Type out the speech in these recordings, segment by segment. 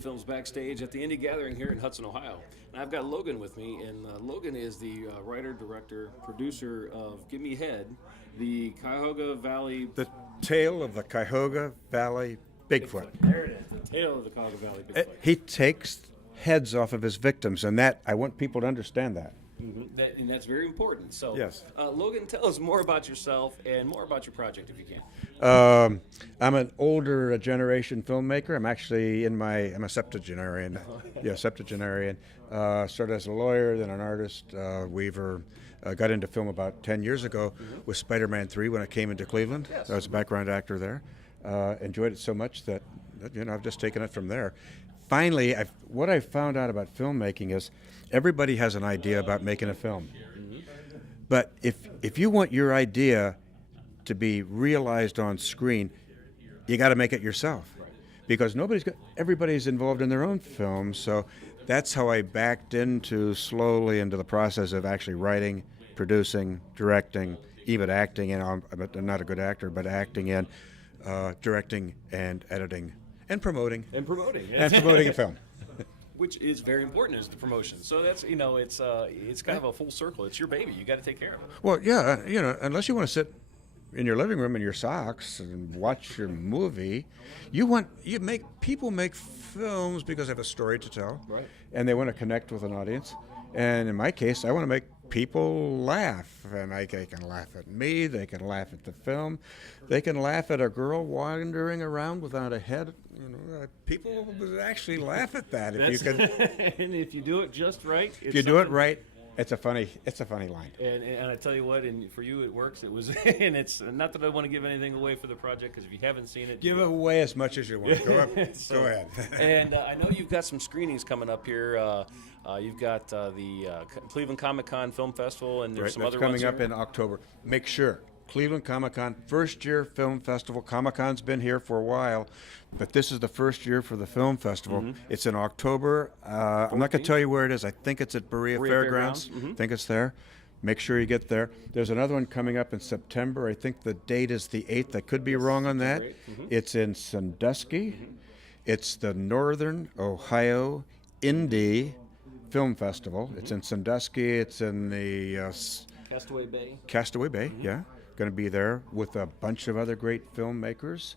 Films Backstage at the Indie Gathering here in Hudson, Ohio. And I've got Logan with me, and Logan is the writer, director, producer of Gimme Head, the Cuyahoga Valley... The Tale of the Cuyahoga Valley Bigfoot. There it is, the Tale of the Cuyahoga Valley Bigfoot. He takes heads off of his victims, and that I want people to understand that. Mm-hmm. And that's very important. So, yes. Logan, tell us more about yourself and more about your project, if you can. I'm an older generation filmmaker. I'm actually I'm a septuagenarian. Yeah, septuagenarian. Started as a lawyer, then an artist, weaver. Got into film about 10 years ago with Spider-Man 3 when I came into Cleveland. Yes. I was a background actor there. Enjoyed it so much that I've just taken it from there. Finally, what I found out about filmmaking is everybody has an idea about making a film. But if you want your idea to be realized on screen, you got to make it yourself. Because everybody's involved in their own film. So that's how I backed slowly into the process of actually writing, producing, directing, even acting. And I'm not a good actor, but acting in, directing and editing. And promoting. And promoting. And promoting a film. Which is very important, is the promotion. So that's, it's kind of a full circle. It's your baby. You got to take care of it. Well, yeah, unless you want to sit in your living room in your socks and watch your movie, people make films because they have a story to tell. Right. And they want to connect with an audience. And in my case, I want to make people laugh, and they can laugh at me, they can laugh at the film, they can laugh at a girl wandering around without a head. People would actually laugh at that if you could. And if you do it just right, if you do it right, it's a funny line. And I tell you what, and for you it works. It was, and it's not that I want to give anything away for the project, because if you haven't seen it, give away as much as you want. Go ahead. And I know you've got some screenings coming up here. You've got the Cleveland Comic-Con Film Festival, and there's some other ones coming up in October. Make sure. Cleveland Comic-Con, first year film festival. Comic-Con's been here for a while, but this is the first year for the film festival. Mm-hmm. It's in October. I'm not going to tell you where it is. I think it's at Berea Fairgrounds. Mm-hmm. I think it's there. Make sure you get there. There's another one coming up in September. I think the date is the 8th. I could be wrong on that. Mm-hmm. It's in Sandusky. Mm-hmm. It's the Northern Ohio Indie Film Festival. Mm-hmm. It's in Sandusky. It's in the Castaway Bay. Castaway Bay, mm-hmm. Yeah. Going to be there with a bunch of other great filmmakers.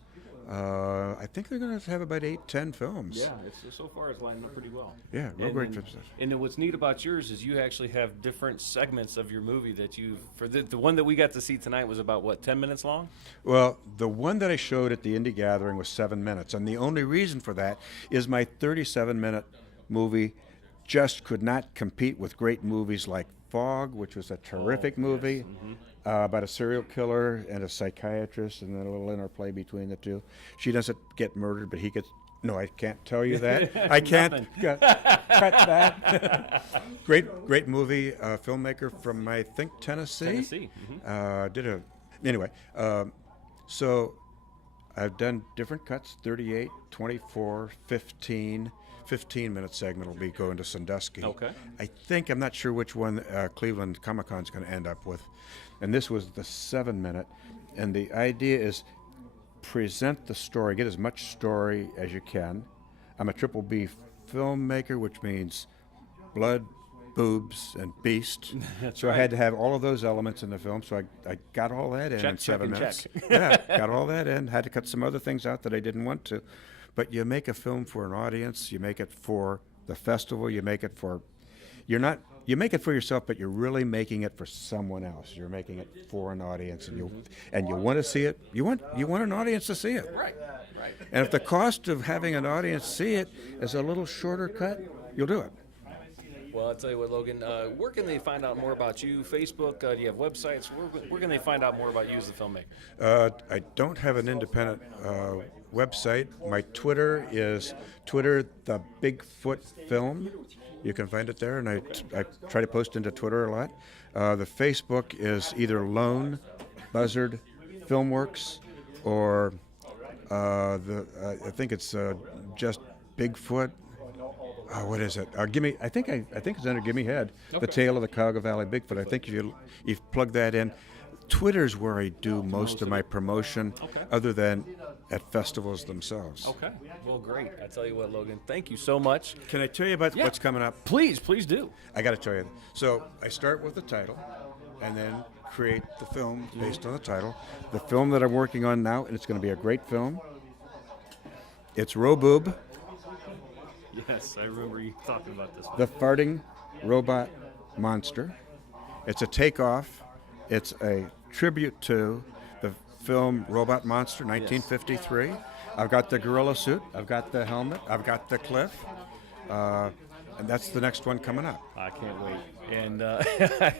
I think they're going to have about 8-10 films. Yeah, so far it's lining up pretty well. Yeah, real great film stuff. And then what's neat about yours is you actually have different segments of your movie that for the one that we got to see tonight was about, 10 minutes long? Well, the one that I showed at the Indie Gathering was 7 minutes, and the only reason for that is my 37-minute movie just could not compete with great movies like Fog, which was a terrific movie. Yes. Mm-hmm. About a serial killer and a psychiatrist, and then a little interplay between the two. She doesn't get murdered, but he gets... No, I can't tell you that. I can't cut that. Great movie. Filmmaker from, I think, Tennessee. Mm-hmm. Anyway, so I've done different cuts, 38, 24, 15... 15-minute segment will be going to Sandusky. Okay. I'm not sure which one Cleveland Comic-Con is going to end up with. And this was the 7-minute. And the idea is present the story, get as much story as you can. I'm a triple B filmmaker, which means blood, boobs, and beast. So right. I had to have all of those elements in the film. So I got all that in 7 minutes. Yeah, got all that in. Had to cut some other things out that I didn't want to. But you make a film for an audience. You make it for the festival. You make it for you make it for yourself, but you're really making it for someone else. You're making it for an audience, and you want to see it. You want an audience to see it. Right. And if the cost of having an audience see it is a little shorter cut, you'll do it. Well, I'll tell you what, Logan, where can they find out more about you? Facebook, do you have websites? Where can they find out more about you as a filmmaker? I don't have an independent website. My Twitter is the Bigfoot Film. You can find it there, and I try to post into Twitter a lot. The Facebook is either Lone Buzzard Filmworks, or I think it's just Bigfoot. What is it? Gimme. I think it's under Gimme Head. Okay. The Tale of the Cuyahoga Valley Bigfoot. I think if you plug that in, Twitter's where I do most of my promotion, Okay. other than at festivals themselves. Okay. Well, great. I tell you what, Logan, thank you so much. Can I tell you about Yeah. what's coming up? Please do. I got to tell you. So I start with the title, and then create the film based on the title. The film that I'm working on now, and it's going to be a great film. It's Roboob, Yes, I remember you talking about this one. the farting robot monster. It's a takeoff. It's a tribute to the film Robot Monster, 1953. I've got the gorilla suit. I've got the helmet. I've got the cliff. And that's the next one coming up. I can't wait. And I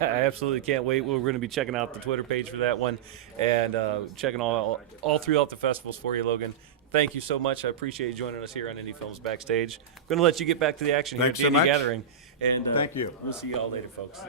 absolutely can't wait. We're going to be checking out the Twitter page for that one and checking all throughout the festivals for you, Logan. Thank you so much. I appreciate you joining us here on Indie Films Backstage. I'm going to let you get back to the action here Thanks at the so Indie much. Gathering. And Thank you. We'll see you all later, folks.